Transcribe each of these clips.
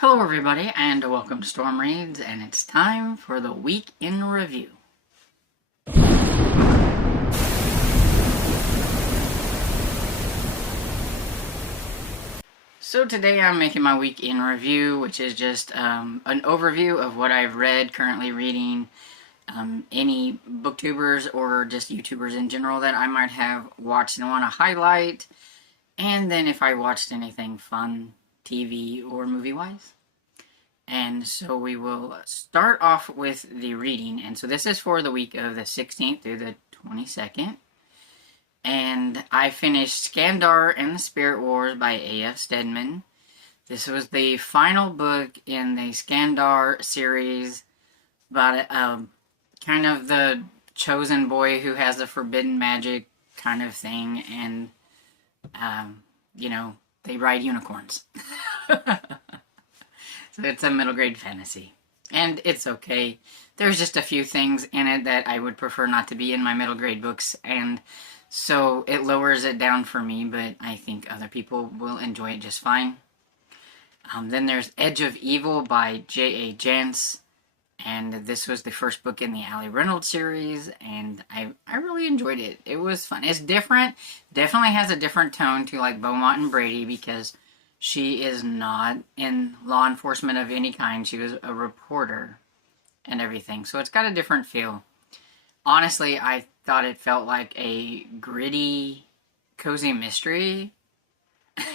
Hello everybody and welcome to Storm Reads, and it's time for the week in review. So today I'm making my week in review, which is just an overview of what I've read, currently reading, any booktubers or just YouTubers in general that I might have watched and want to highlight, and then if I watched anything fun, TV or movie-wise. And so we will start off with the reading. And so this is for the week of the 16th through the 22nd. And I finished Skandar and the Spirit Wars by A.F. Stedman. This was the final book in the Skandar series about kind of the chosen boy who has the forbidden magic kind of thing. And, they ride unicorns. So it's a middle grade fantasy. And it's okay. There's just a few things in it that I would prefer not to be in my middle grade books, and so it lowers it down for me, but I think other people will enjoy it just fine. Then there's Edge of Evil by J.A. Jance, and this was the first book in the Allie Reynolds series, and I really enjoyed it. It was fun. It's different. Definitely has a different tone to like Beaumont and Brady, because she is not in law enforcement of any kind. She was a reporter and everything. So it's got a different feel. Honestly, I thought it felt like a gritty, cozy mystery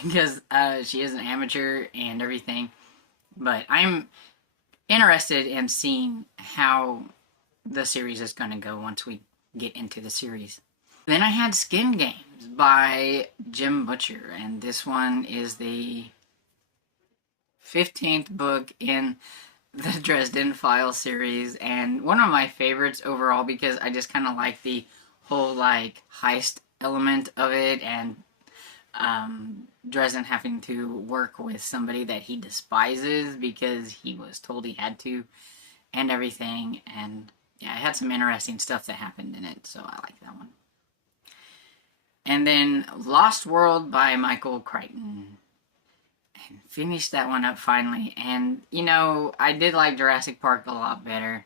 because she is an amateur and everything. But I'm interested in seeing how the series is going to go once we get into the series. Then I had Skin Games by Jim Butcher, and this one is the 15th book in the Dresden Files series, and one of my favorites overall because I just kind of like the whole like heist element of it, and Dresden having to work with somebody that he despises because he was told he had to and everything, and yeah, it had some interesting stuff that happened in it, so I like that one. And then Lost World by Michael Crichton. And finished that one up finally. And, I did like Jurassic Park a lot better.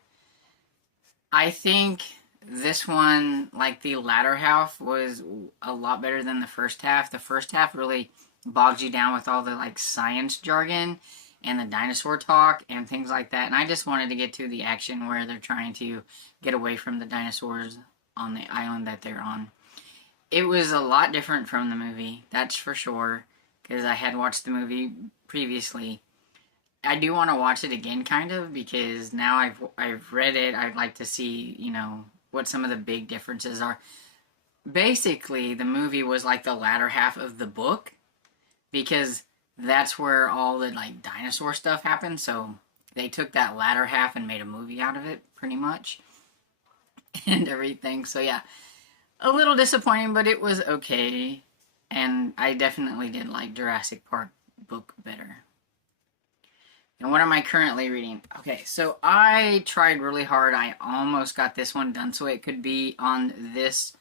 I think this one, like the latter half, was a lot better than the first half. The first half really bogs you down with all the, like, science jargon and the dinosaur talk and things like that. And I just wanted to get to the action where they're trying to get away from the dinosaurs on the island that they're on. It was a lot different from the movie, that's for sure, because I had watched the movie previously. I do want to watch it again, kind of, because now I've read it. I'd like to see, what some of the big differences are. Basically, the movie was like the latter half of the book, because that's where all the, like, dinosaur stuff happened, so they took that latter half and made a movie out of it, pretty much, and everything, so yeah. A little disappointing, but it was okay. And I definitely did like Jurassic Park book better. And what am I currently reading? Okay, so I tried really hard. I almost got this one done so it could be on this,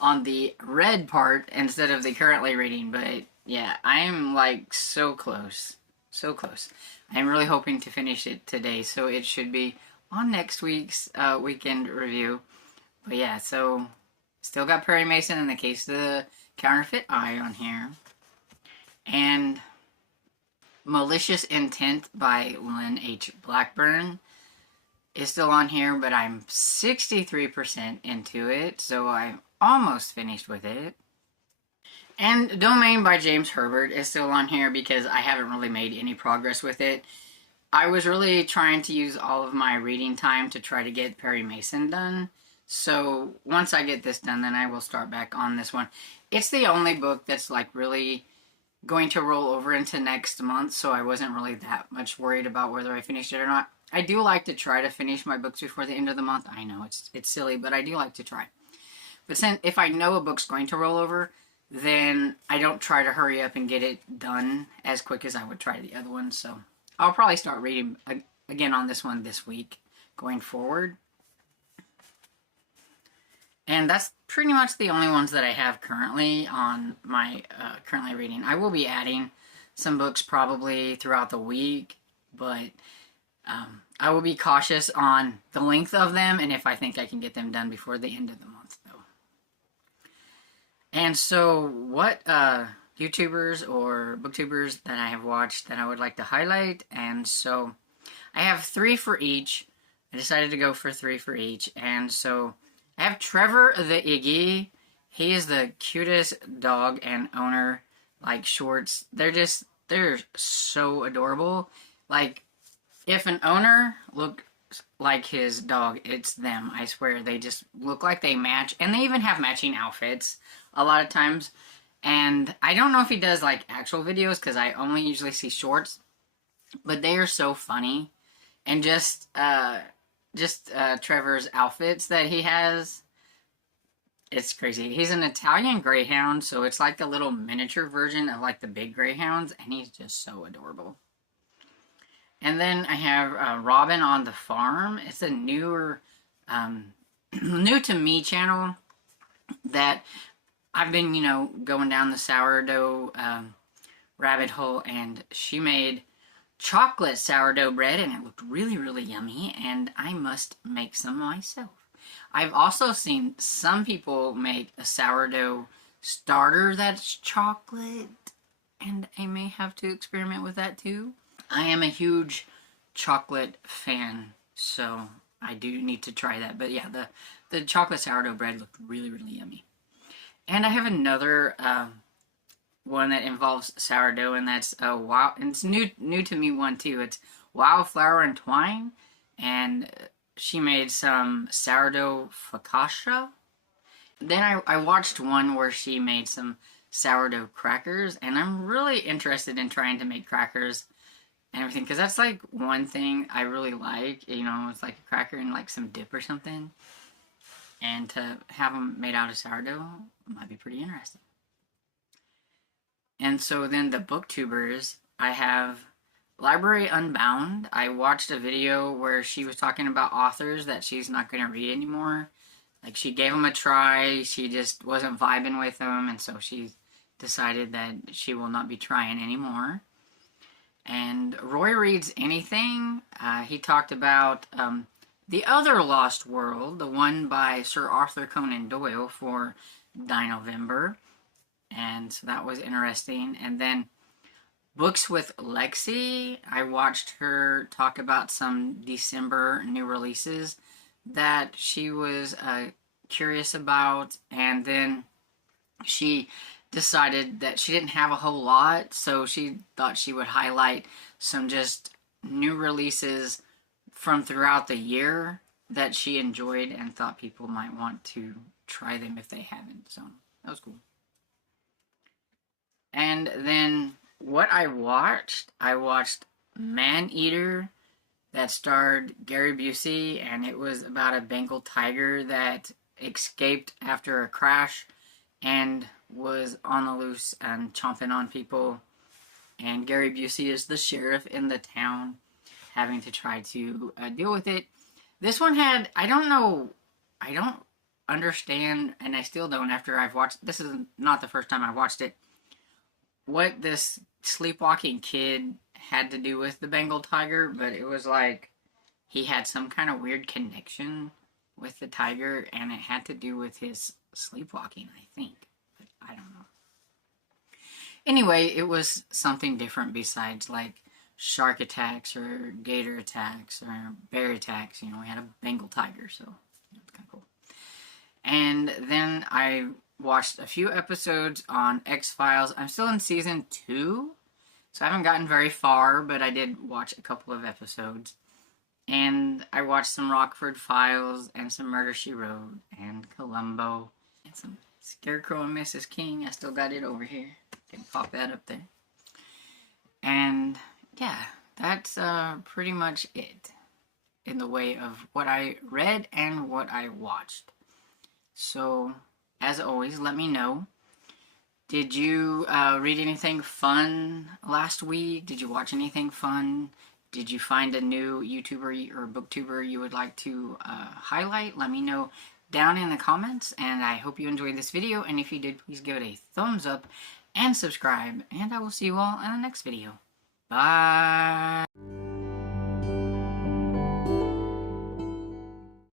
on the red part instead of the currently reading. But yeah, I'm like so close. So close. I'm really hoping to finish it today, so it should be on next week's weekend review. But yeah, so still got Perry Mason in the Case of the Counterfeit Eye on here. And Malicious Intent by Lynn H. Blackburn is still on here, but I'm 63% into it, so I'm almost finished with it. And Domain by James Herbert is still on here because I haven't really made any progress with it. I was really trying to use all of my reading time to try to get Perry Mason done. So once I get this done, then I will start back on this one. It's the only book that's like really going to roll over into next month, so I wasn't really that much worried about whether I finished it or not. I do like to try to finish my books before the end of the month. I know it's silly, but I do like to try. But since if I know a book's going to roll over, then I don't try to hurry up and get it done as quick as I would try the other one. So I'll probably start reading again on this one this week going forward. And that's pretty much the only ones that I have currently on my currently reading. I will be adding some books probably throughout the week, but I will be cautious on the length of them and if I think I can get them done before the end of the month, though. And so, what YouTubers or booktubers that I have watched that I would like to highlight? And so, I have 3 for each. I decided to go for 3 for each. And so, I have Trevor the Iggy. He is the cutest dog and owner, like, shorts. They're so adorable. Like, if an owner looked like his dog, it's them. I swear, they just look like they match. And they even have matching outfits a lot of times. And I don't know if he does, like, actual videos, because I only usually see shorts. But they are so funny. And just Trevor's outfits that he has, it's crazy. He's an Italian Greyhound, so it's like the little miniature version of, like, the big Greyhounds. And he's just so adorable. And then I have Robin on the Farm. It's a newer, new to me channel that I've been, going down the sourdough rabbit hole, and she made chocolate sourdough bread, and it looked really, really yummy, and I must make some myself. I've also seen some people make a sourdough starter that's chocolate, and I may have to experiment with that too. I am a huge chocolate fan, so I do need to try that. But yeah, the chocolate sourdough bread looked really, really yummy. And I have another one that involves sourdough, and that's and it's new to me one too. It's Wildflower and Twine, and she made some sourdough focaccia. Then I watched one where she made some sourdough crackers, and I'm really interested in trying to make crackers and everything, because that's like one thing I really like. It's like a cracker and like some dip or something. And to have them made out of sourdough might be pretty interesting. And so then the booktubers, I have Library Unbound. I watched a video where she was talking about authors that she's not going to read anymore. Like, she gave them a try, she just wasn't vibing with them, and so she decided that she will not be trying anymore. And Roy Reads Anything. He talked about The Other Lost World, the one by Sir Arthur Conan Doyle, for Die November. And so that was interesting. And then Books with Lexi. I watched her talk about some December new releases that she was curious about. And then she decided that she didn't have a whole lot, so she thought she would highlight some just new releases from throughout the year that she enjoyed and thought people might want to try them if they haven't. So that was cool. And then what I watched Man-Eater, that starred Gary Busey, and it was about a Bengal tiger that escaped after a crash and was on the loose and chomping on people. And Gary Busey is the sheriff in the town, having to try to deal with it. This one had, I don't understand, and I still don't after I've watched, this is not the first time I watched it, what this sleepwalking kid had to do with the Bengal tiger, but it was like he had some kind of weird connection with the tiger, and it had to do with his sleepwalking, I think. But I don't know. Anyway, it was something different besides like shark attacks or gator attacks or bear attacks. We had a Bengal tiger, so that's kind of cool. And then I watched a few episodes on X-Files. I'm still in season 2, so I haven't gotten very far, but I did watch a couple of episodes. And I watched some Rockford Files and some Murder, She Wrote and Columbo and some Scarecrow and Mrs. King. I still got it over here. Can pop that up there. And yeah, that's pretty much it in the way of what I read and what I watched. So, as always, let me know. Did you read anything fun last week? Did you watch anything fun? Did you find a new YouTuber or booktuber you would like to highlight? Let me know down in the comments, and I hope you enjoyed this video, and if you did, please give it a thumbs up, and subscribe, and I will see you all in the next video. Bye!